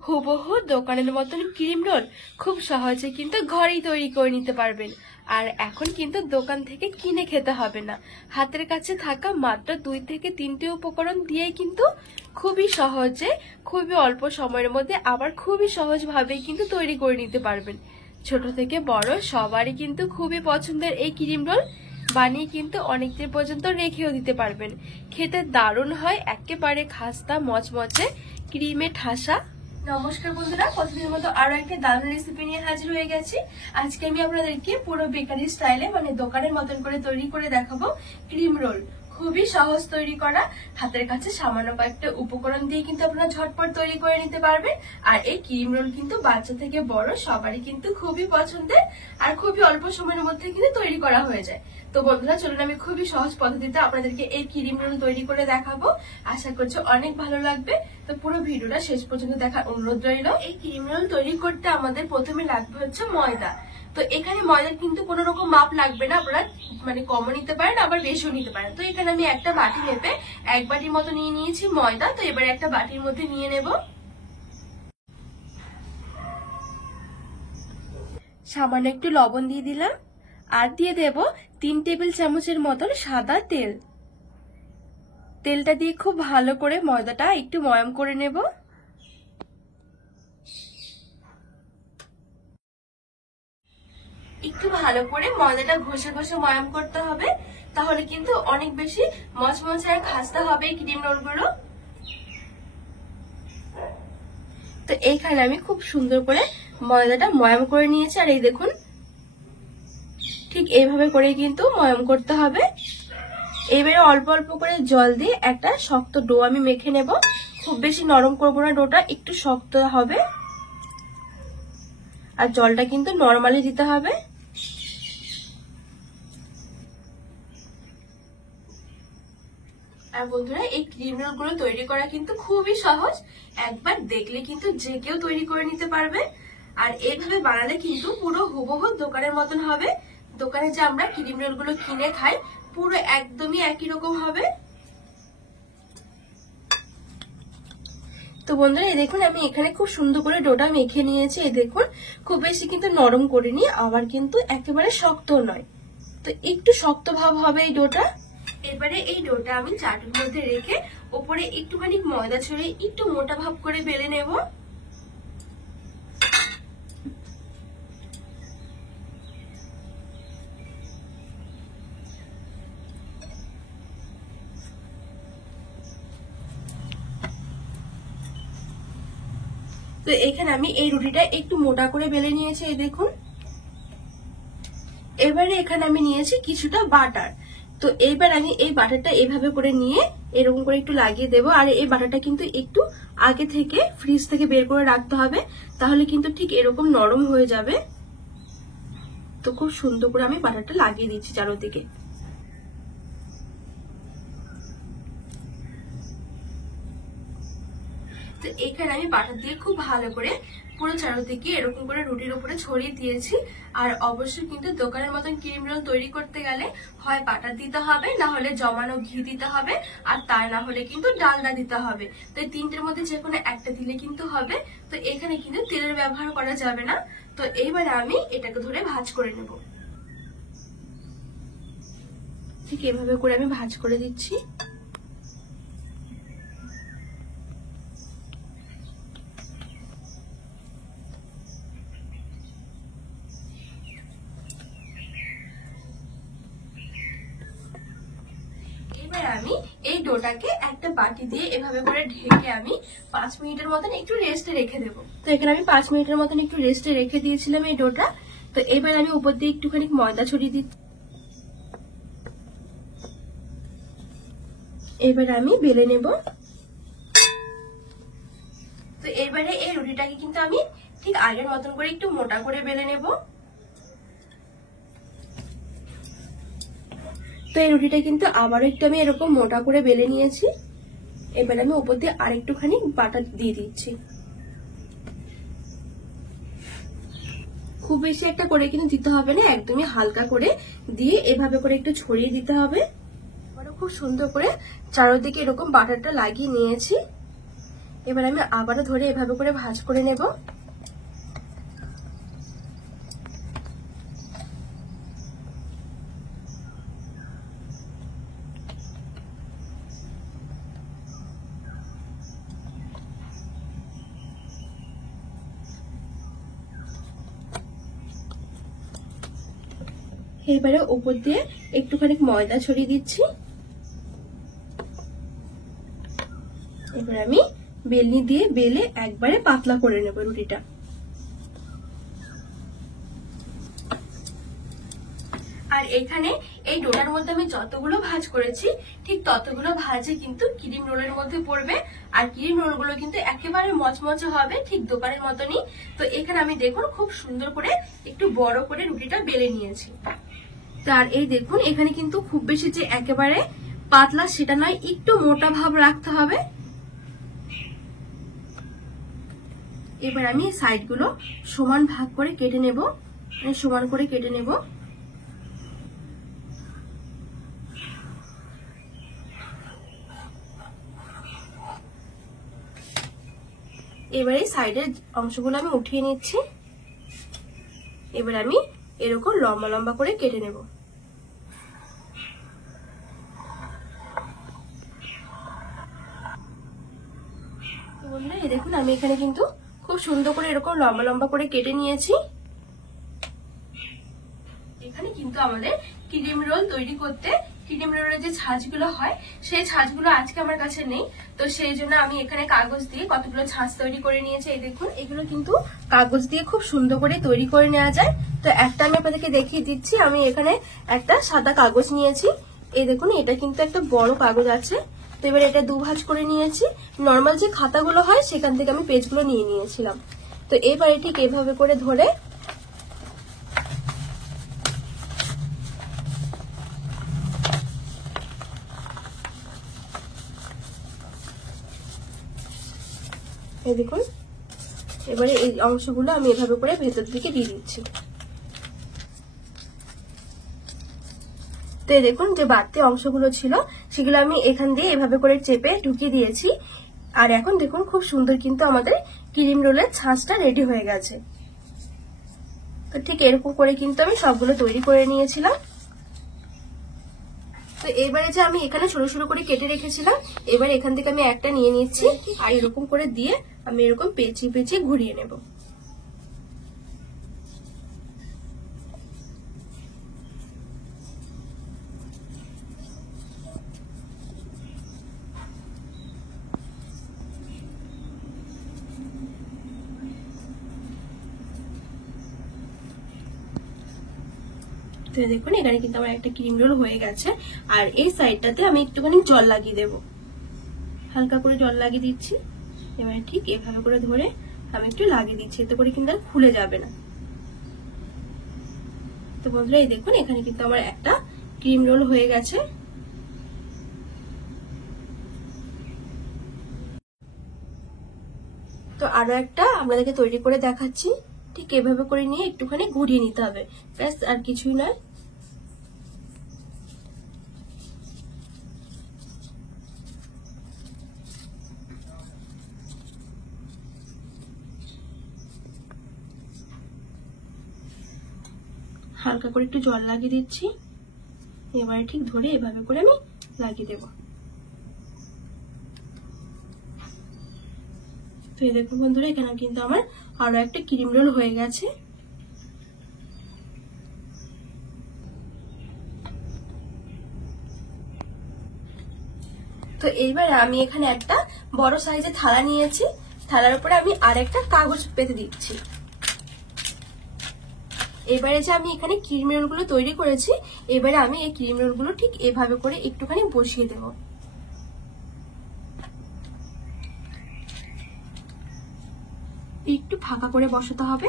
হুবহু দোকানের মতন ক্রিম রোল খুব সহজে কিন্তু ঘরেই তৈরি করে নিতে পারবেন। আর এখন কিন্তু দোকান থেকে কিনে খেতে হবে না, হাতের কাছে থাকা মাত্র 2 থেকে 3টে উপকরণ দিয়ে কিন্তু খুবই সহজে, খুবই অল্প সময়ের মধ্যে আবার খুবই সহজভাবেই কিন্তু তৈরি করে নিতে পারবেন। ছোট থেকে বড় সবারই কিন্তু খুবই পছন্দের এই ক্রিম রোল বানিয়ে কিন্তু অনেকদিন পর্যন্ত রেখেও দিতে পারবেন। খেতে দারুণ হয়, একেবারে খাস্তা মচমচে ক্রিমে ঠাসা। নমস্কার বন্ধুরা, প্রতিদিনের মতো আরো একটা দারুণ রেসিপি নিয়ে হাজির হয়ে গেছি। আজকে আমি আপনাদেরকে পুরো বেকারি স্টাইলে মানে দোকানের মতন করে তৈরি করে দেখাবো ক্রিম রোল। খুবই সহজ তৈরি করা, হাতের কাছে সামান্য কয়েকটা উপকরণ দিয়ে কিন্তু আপনারা ঝটপট তৈরি করে নিতে পারবেন। আর এই ক্রিম রোল কিন্তু বাচ্চা থেকে বড় সবারই কিন্তু খুবই পছন্দের, আর খুবই অল্প সময়ের মধ্যে কিন্তু তৈরি করা হয়ে যায়। তো বন্ধুরা চলুন আমি খুবই সহজ পদ্ধতিতে আপনাদেরকে এই ক্রিম রোল তৈরি করে দেখাবো। আশা করছি অনেক ভালো লাগবে। তো পুরো ভিডিওটা শেষ পর্যন্ত দেখার অনুরোধ রইল। এই ক্রিম রোল তৈরি করতে আমাদের প্রথমে লাগবে হচ্ছে ময়দা। তো এখানে ময়দার কিন্তু কোনো রকম মাপ লাগবে না, আপনারা মানে কমও নিতে পারেন আবার বেশিও নিতে পারেন। তো এখানে আমি একটা বাটি মেপে 1 বাটির মতো নিয়ে নিয়েছি ময়দা। তো এবারে একটা বাটির মধ্যে নিয়ে নেব সামান্য একটু লবণ দিয়ে দিলাম, আর দিয়ে দেব 3 টেবিল চামচের মতন সাদা তেল। তেলটা দিয়ে খুব ভালো করে ময়দাটা একটু ময়াম করে নেব। একটু ভালো করে ময়দাটা ঘষে ঘষে ময়াম করতে হবে, তাহলে কিন্তু অনেক বেশি মচমচে আর খাস্তা হবে এই ক্রিম রোলগুলো। তো এইখানে আমি খুব সুন্দর করে ময়দাটা ময়াম করে নিয়েছি, আর এই দেখুন ঠিক এইভাবে করে কিন্তু ময়াম করতে হবে। এবারে অল্প অল্প করে জল দিয়ে একটা শক্ত ডো আমি মেখে নেব। খুব বেশি নরম করবো না, ডোটা একটু শক্ত হবে, আর জলটা কিন্তু নরমালি দিতে হবে। আর বন্ধুরা এই ক্রিম রোল গুলো তৈরি করা কিন্তু খুবই সহজ, একবার দেখলে কিন্তু যে কেউ তৈরি করে নিতে পারবে। আর এইভাবে বানালে কিন্তু পুরো হুবহু দোকানের মতন হবে। দোকানে যে আমরা ক্রিম রোল গুলো কিনে খাই পুরো একদমই একই রকম হবে। তো বন্ধুরা এই দেখুন আমি এখানে খুব সুন্দর করে ডোটা মেখে নিয়েছি। এই দেখুন খুব বেশি কিন্তু নরম করিনি, আবার কিন্তু একেবারে শক্ত নয়, তো একটু শক্ত ভাব হবে এই ডোটা। এবারে এই ডোটা আমি চাটুর মধ্যে রেখে উপরে একটুখানি ময়দা ছড়িয়ে একটু মোটা ভাব করে বেলে নেব। তো এখানে আমি এই রুটিটা একটু মোটা করে বেলে নিয়েছি, এই দেখুন। এবারে এখানে আমি নিয়েছি কিছুটা বাটার। তো এইবার আমি এই বাটারটা এইভাবে করে নিয়ে এরকম করে একটু লাগিয়ে দেব। আর এই বাটারটা কিন্তু একটু আগে থেকে ফ্রিজ থেকে বের করে রাখতে হবে, তাহলে কিন্তু ঠিক এরকম নরম হয়ে যাবে। তো খুব সুন্দর করে আমি বাটারটা লাগিয়ে দিচ্ছি চারদিকে। তো এখানে আমি বাটার দিয়ে খুব ভালো করে পুরো চারদিকে এরকম করে রুটির উপরে ছড়িয়ে দিয়েছি। আর অবশ্যই কিন্তু দোকানের মতন ক্রিম রোল তৈরি করতে গেলে হয় বাটার দিতে হবে, না হলে জমানো ঘি দিতে হবে, আর তার না হলে কিন্তু ডালডা দিতে হবে। তো এই তিনটের মধ্যে যে কোনো একটা দিলে কিন্তু হবে। তো এখানে কিন্তু তেলের ব্যবহার করা যাবে না। তো এইবারে আমি এটাকে ধরে ভাঁজ করে নেব। ঠিক এভাবে করে আমি ভাঁজ করে দিচ্ছি। আমি এই ডোটাকে একটা বাটি দিয়ে এভাবে করে ঢেকে আমি 5 মিনিটের মতন একটু রেস্টে রেখে দেবো। তো এখানে আমি 5 মিনিটের মতন একটু রেস্টে রেখে দিয়েছিলাম এই ডোটা। তো এবার আমি উপর দিয়ে একটুখানি ময়দা ছড়িয়ে দিচ্ছি। এবার আমি বেলে নেব। তো এবারে এই রুটিটাকে কিন্তু আমি ঠিক আগের মতন করে একটু মোটা করে বেলে নেব। তো এই রুটিটা কিন্তু আবারও একটু আমি এরকম মোটা করে বেলে নিয়েছি। এবার আমি উপর দিয়ে আরেকটুখানি বাটার দিয়ে দিচ্ছি। খুব বেশি একটা করে কিন্তু দিতে হবে না, একদমই হালকা করে দিয়ে এভাবে করে একটু ছড়িয়ে দিতে হবে। খুব সুন্দর করে চারদিকে এরকম বাটারটা লাগিয়ে নিয়েছি। এবার আমি আবারও ধরে এভাবে করে ভাঁজ করে নেব। এবারে উপর দিয়ে একটুখানি ময়দা ছড়িয়ে দিচ্ছি। এবার আমি বেলনি দিয়ে বেলে একবারে পাতলা করে নেব রুটিটা। আর এখানে এই ডোনার মধ্যে আমি যতগুলো ভাঁজ করেছি ঠিক ততগুলো ভাঁজে কিন্তু ক্রিম রোলের মধ্যে পড়বে। আর ক্রিম রোলগুলো কিন্তু একেবারে মচমচে হবে, ঠিক দোকানের মতনই। তো এখানে আমি দেখুন খুব সুন্দর করে একটু বড় করে রুটিটা বেলে নিয়েছি। আর এই দেখুন এখানে কিন্তু খুব বেশি যে একেবারে পাতলা সেটা নয়, একটু মোটা ভাব রাখতে হবে। এবার আমি সাইডগুলো সমান ভাগ করে কেটে নেব, সমান করে কেটে নেব। এবারে সাইডের অংশগুলো আমি উঠিয়ে নিচ্ছি। এবার আমি এরকম লম্বা লম্বা করে কেটে নেব। বন্ধুরা এই দেখুন আমি এখানে কিন্তু খুব সুন্দর করে এরকম লম্বা লম্বা করে কেটে নিয়েছি। এখানে কিন্তু আমাদের ক্রিম রোল তৈরি করতে ক্রিম রোলের যে ছাঁচগুলো হয় সেই ছাঁচগুলো আজকে আমার কাছে নেই, তো সেই জন্য আমি এখানে কাগজ দিয়ে কতগুলো ছাঁচ তৈরি করে নিয়েছি। এই দেখুন এগুলো কিন্তু কাগজ দিয়ে খুব সুন্দর করে তৈরি করে নেওয়া যায়। তো একটা আমি আপনাদেরকে দেখিয়ে দিচ্ছি। আমি এখানে একটা সাদা কাগজ নিয়েছি। এই দেখুন এটা কিন্তু একটা বড় কাগজ আছে। তো এবার এটা দুভাঁজ করে নিয়েছি। নর্মাল যে খাতাগুলো হয় সেখান থেকে আমি পেজগুলো নিয়ে নিয়েছিলাম। তো এবারে ঠিক এভাবে করে ধরে এই দেখুন এবারে এই অংশগুলো আমি এভাবে করে ভেতর দিকে দিয়ে দিচ্ছি। তো দেখুন যে বাড়তি অংশগুলো ছিল সেগুলো আমি এখান দিয়ে এভাবে করে চেপে ঢুকিয়ে দিয়েছি। আর এখন দেখুন খুব সুন্দর কিন্তু আমাদের ক্রিম রোলের ছাঁচটা রেডি হয়ে গেছে। তো ঠিক এরকম করে কিন্তু আমি সবগুলো তৈরি করে নিয়েছিলাম। তো এবারে যে আমি এখানে ছোট ছোট করে কেটে রেখেছিলাম, এবার এখান থেকে আমি একটা নিয়ে নিচ্ছি আর এরকম করে দিয়ে আমি এরকম পেঁচিয়ে পেঁচিয়ে ঘুরিয়ে নেব। তো দেখুন এখানে কিন্তু আমার একটা ক্রিম রোল হয়ে গেছে। আর এই সাইডটাতে আমি একটুখানি জল লাগিয়ে দেব, হালকা করে জল লাগিয়ে দিচ্ছি। এবারে ঠিক এভাবে করে ধরে আমি একটু লাগিয়ে দিচ্ছি, এতে করে কিন্তু আর খুলে যাবে না। তো বন্ধুরা এই দেখুন এখানে কিন্তু আমার একটা ক্রিম রোল হয়ে গেছে। তো আরো একটা আপনাদেরকে তৈরি করে দেখাচ্ছি। ঠিক এভাবে করে নিয়ে একটুখানি ঘুরিয়ে নিতে হবে, ব্যাস আর কিছুই নয়। হালকা করে একটু জল লাগিয়ে দিচ্ছি। এবারে ঠিক ধরে এভাবে করে আমি লাগিয়ে দেব। তো এই দেখুন বন্ধুরা এখানে কিন্তু আমার আরো একটা ক্রিম রোল হয়ে গেছে। তো এইবার আমি এখানে একটা বড় সাইজের থালা নিয়েছি। থালার উপরে আমি আরেকটা কাগজ পেতে দিচ্ছি। এবারে যে আমি এখানে ক্রিম রোলগুলো তৈরি করেছি, এবারে আমি এই ক্রিম রোলগুলো ঠিক এভাবে করে একটুখানি বসিয়ে দেব। একটু ফাঁকা করে বসাতে হবে।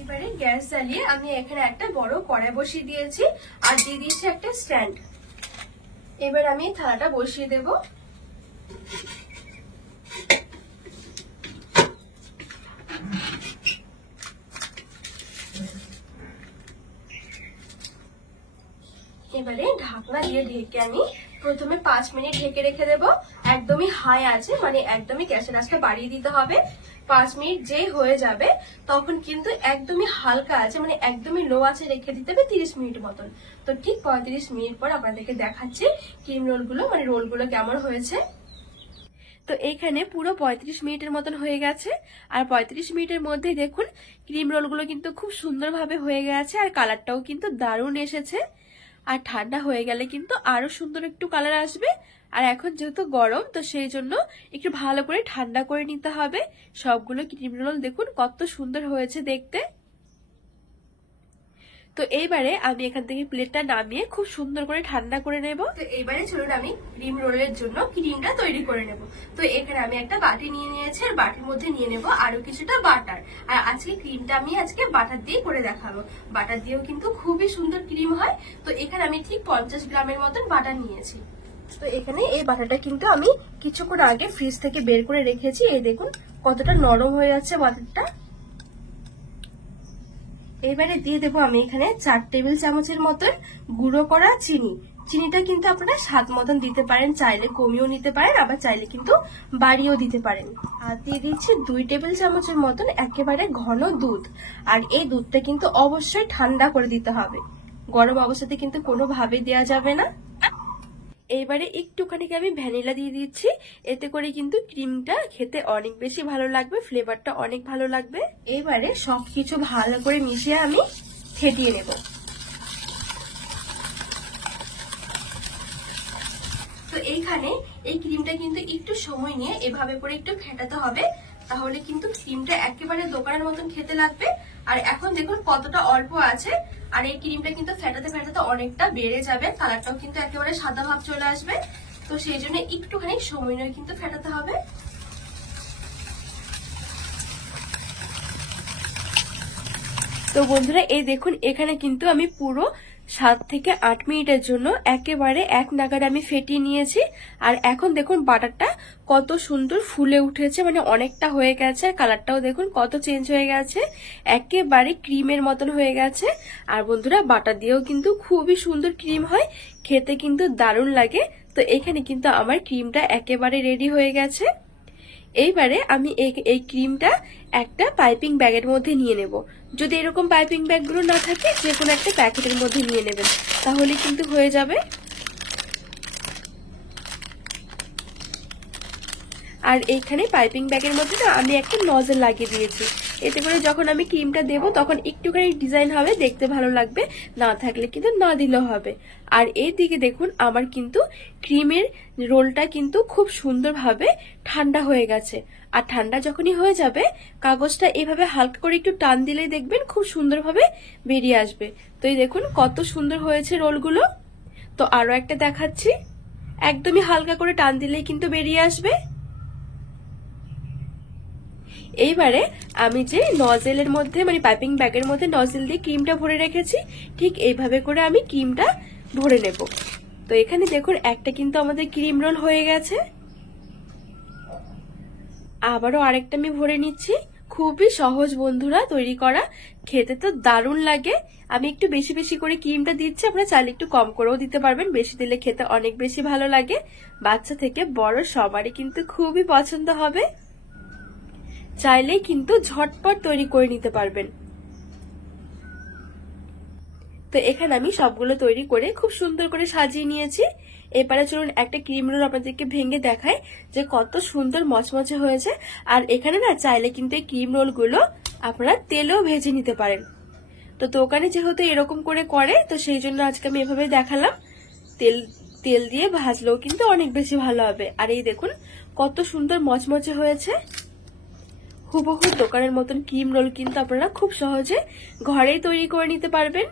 এবারে গ্যাস জ্বালিয়ে আমি এখানে একটা বড় কড়াই বসিয়ে দিয়েছি আর দিয়ে দিয়েছি একটা স্ট্যান্ড। এবার আমি থালাটা বসিয়ে দেব। এবারে ঢাকনা দিয়ে ঢেকে আমি প্রথমে 5 মিনিট ঢেকে রেখে দেবো। একদমই হাই আছে, মানে একদমই গ্যাসের আঁচটা বাড়িয়ে দিতে হবে। 5 মিনিট যেই হয়ে যাবে তখন কিন্তু একদমই হালকা আছে, মানে একদমই লো আছে রেখে দিতে হবে 30 মিনিট মতন। তো ঠিক 35 মিনিট পর আপনাদেরকে দেখাচ্ছি ক্রিম রোলগুলো, মানে রোলগুলো কেমন হয়েছে। তো এইখানে পুরো 35 মিনিটের মতন হয়ে গেছে। আর 35 মিনিটের মধ্যে দেখুন ক্রিম রোলগুলো কিন্তু খুব সুন্দরভাবে হয়ে গেছে, আর কালারটাও কিন্তু দারুণ এসেছে। আর ঠান্ডা হয়ে গেলে কিন্তু আরো সুন্দর একটু কালার আসবে। আর এখন যেহেতু গরম, তো সেই জন্য একটু ভালো করে ঠান্ডা করে নিতে হবে। সবগুলো ক্রিম রোল দেখুন কত সুন্দর হয়েছে দেখতে। তো এইবারে আমি এখান থেকে প্লেটটা নামিয়ে খুব সুন্দর করে ঠান্ডা করে নেব। তো এইবারে চলুন আমি ক্রিম রোলের জন্য ক্রিমটা তৈরি করে নেব। তো এখানে আমি একটা বাটি নিয়ে নিয়েছি, আর বাটির মধ্যে নিয়ে নেব আরো কিছুটা বাটার। আর আজকে ক্রিমটা আমি বাটার দিয়ে করে দেখাবো। বাটার দিয়েও কিন্তু খুবই সুন্দর ক্রিম হয়। তো এখানে আমি ঠিক 50 গ্রামের মতন বাটার নিয়েছি। তো এখানে এই বাটারটা কিন্তু আমি কিছুক্ষণ আগে ফ্রিজ থেকে বের করে রেখেছি। এই দেখুন কতটা নরম হয়ে যাচ্ছে বাটারটা। এবারে দিয়ে দেবো আমি এখানে 4 টেবিল চামচের মতন গুঁড়ো করা চিনি। চিনিটা কিন্তু আপনারা স্বাদ মতন দিতে পারেন, চাইলে কমিয়েও নিতে পারেন, আবার চাইলে কিন্তু বাড়িয়েও দিতে পারেন। আর দিয়ে দিচ্ছি 2 টেবিল চামচের মতন একেবারে ঘন দুধ। আর এই দুধটা কিন্তু অবশ্যই ঠান্ডা করে দিতে হবে, গরম অবস্থাতে কিন্তু কোনোভাবে দেওয়া যাবে না। এইবারে একটুখানি আমি ভ্যানিলা দিয়ে দিচ্ছি, এতে করে কিন্তু ক্রিমটা খেতে অনেক বেশি ভালো লাগবে, ফ্লেভারটা অনেক ভালো লাগবে। এইবারে সবকিছু ভালো করে মিশিয়ে আমি ফেটিয়ে নেব। তো এইখানে এই ক্রিমটা কিন্তু একটু সময় নিয়ে এভাবে করে একটু ফেটাতে হবে, তাহলে কিন্তু ক্রিমটা একেবারে দোকানের মতন খেতে লাগবে। আর এখন দেখুন কতটা অল্প আছে, আর এই ক্রিমটা কিন্তু ফেটাতে ফেটাতে অনেকটা বেড়ে যাবে, কালারটাও কিন্তু একেবারে সাদা ভাব চলে আসবে। তো সেই জন্য একটুখানি সময় নিয়ে কিন্তু ফেটাতে হবে। তো বন্ধুরা এই দেখুন এখানে কিন্তু আমি পুরো 7 থেকে 8 মিনিটের জন্য একেবারে এক নাগাড়ে আমি ফেটিয়ে নিয়েছি। আর এখন দেখুন বাটারটা কত সুন্দর ফুলে উঠেছে, মানে অনেকটা হয়ে গেছে। কালারটাও দেখুন কত চেঞ্জ হয়ে গেছে, একেবারে ক্রিমের মতন হয়ে গেছে। আর বন্ধুরা বাটার দিয়েও কিন্তু খুবই সুন্দর ক্রিম হয়, খেতে কিন্তু দারুণ লাগে। তো এখানে কিন্তু আমার ক্রিমটা একেবারে রেডি হয়ে গেছে। এইবারে আমি এই ক্রিমটা একটা পাইপিং ব্যাগের মধ্যে নিয়ে নেব। যদি এরকম পাইপিং ব্যাগগুলো না থাকে যে কোনো একটা প্যাকেটের মধ্যে নিয়ে নেবেন, তাহলে কিন্তু হয়ে যাবে। আর এইখানে পাইপিং ব্যাগের মধ্যে না আমি একটা নজল লাগিয়ে দিয়েছি, এতে করে যখন আমি ক্রিমটা দেবো তখন একটুখানি ডিজাইন হবে, দেখতে ভালো লাগবে, না থাকলে কিন্তু না দিলেও হবে। আর এই দিকে দেখুন আমার কিন্তু ক্রিমের রোলটা কিন্তু খুব সুন্দরভাবে ঠান্ডা হয়ে গেছে। আর ঠান্ডা যখনই হয়ে যাবে কাগজটা এইভাবে হালকা করে একটু টান দিলেই দেখবেন খুব সুন্দরভাবে বেরিয়ে আসবে। তো এই দেখুন কত সুন্দর হয়েছে রোলগুলো। তো আরো একটা দেখাচ্ছি, একদমই হালকা করে টান দিলেই কিন্তু বেরিয়ে আসবে। এইবারে আমি যে নজেলের মধ্যে মানে পাইপিং ব্যাগের মধ্যে নজেল দিয়ে ক্রিমটা ভরে রেখেছি, ঠিক এইভাবে করে আমি ক্রিমটা ভরে নেব। তো এখানে দেখুন একটা কিন্তু আমাদের ক্রিম রোল হয়ে গেছে, আবারও আরেকটা আমি ভরে নিচ্ছি। খুবই সহজ বন্ধুরা তৈরি করা, খেতে তো দারুণ লাগে। আমি একটু বেশি বেশি করে ক্রিমটা দিচ্ছি, আপনারা চাইলে একটু কম করেও দিতে পারবেন, বেশি দিলে খেতে অনেক বেশি ভালো লাগে। বাচ্চা থেকে বড় সবারই কিন্তু খুবই পছন্দ হবে, চাইলেই কিন্তু ঝটপট তৈরি করে নিতে পারবেন। তো এখানে আমি সবগুলো তৈরি করে খুব সুন্দর করে সাজিয়ে নিয়েছি। এবারে চলুন একটা ক্রিম রোল আপনাদেরকে ভেঙে দেখাই যে কত সুন্দর মচমচে হয়েছে। আর এখানে না চাইলে কিন্তু এই ক্রিম রোল গুলো আপনারা তেলেও ভেজে নিতে পারেন। তো দোকানে যেহেতু এরকম করে করে, তো সেই জন্য আজকে আমি এভাবে দেখালাম। তেল দিয়ে ভাজলেও কিন্তু অনেক বেশি ভালো হবে। আর এই দেখুন কত সুন্দর মচমচে হয়েছে, হুবহু দোকানের মতন ক্রিম রোল কিন্তু আপনারা খুব সহজে ঘরেই তৈরি করে নিতে পারবেন।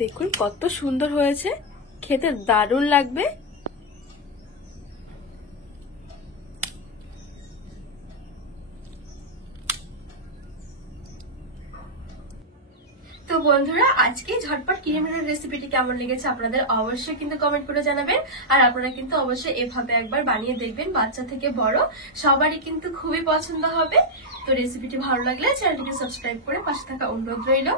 দেখুন কত সুন্দর হয়েছে, খেতে দারুণ লাগবে। তো বন্ধুরা, আজকে ঝটপট ক্রিম রোলের রেসিপিটি কেমন লেগেছে আপনাদের অবশ্যই কিন্তু কমেন্ট করে জানাবেন। আর আপনারা কিন্তু অবশ্যই এভাবে একবার বানিয়ে দেখবেন, বাচ্চা থেকে বড় সবারই কিন্তু খুবই পছন্দ হবে। তো রেসিপিটি ভালো লাগলে চ্যানেলটিকে সাবস্ক্রাইব করে পাশে থাকা অনুরোধ রইল।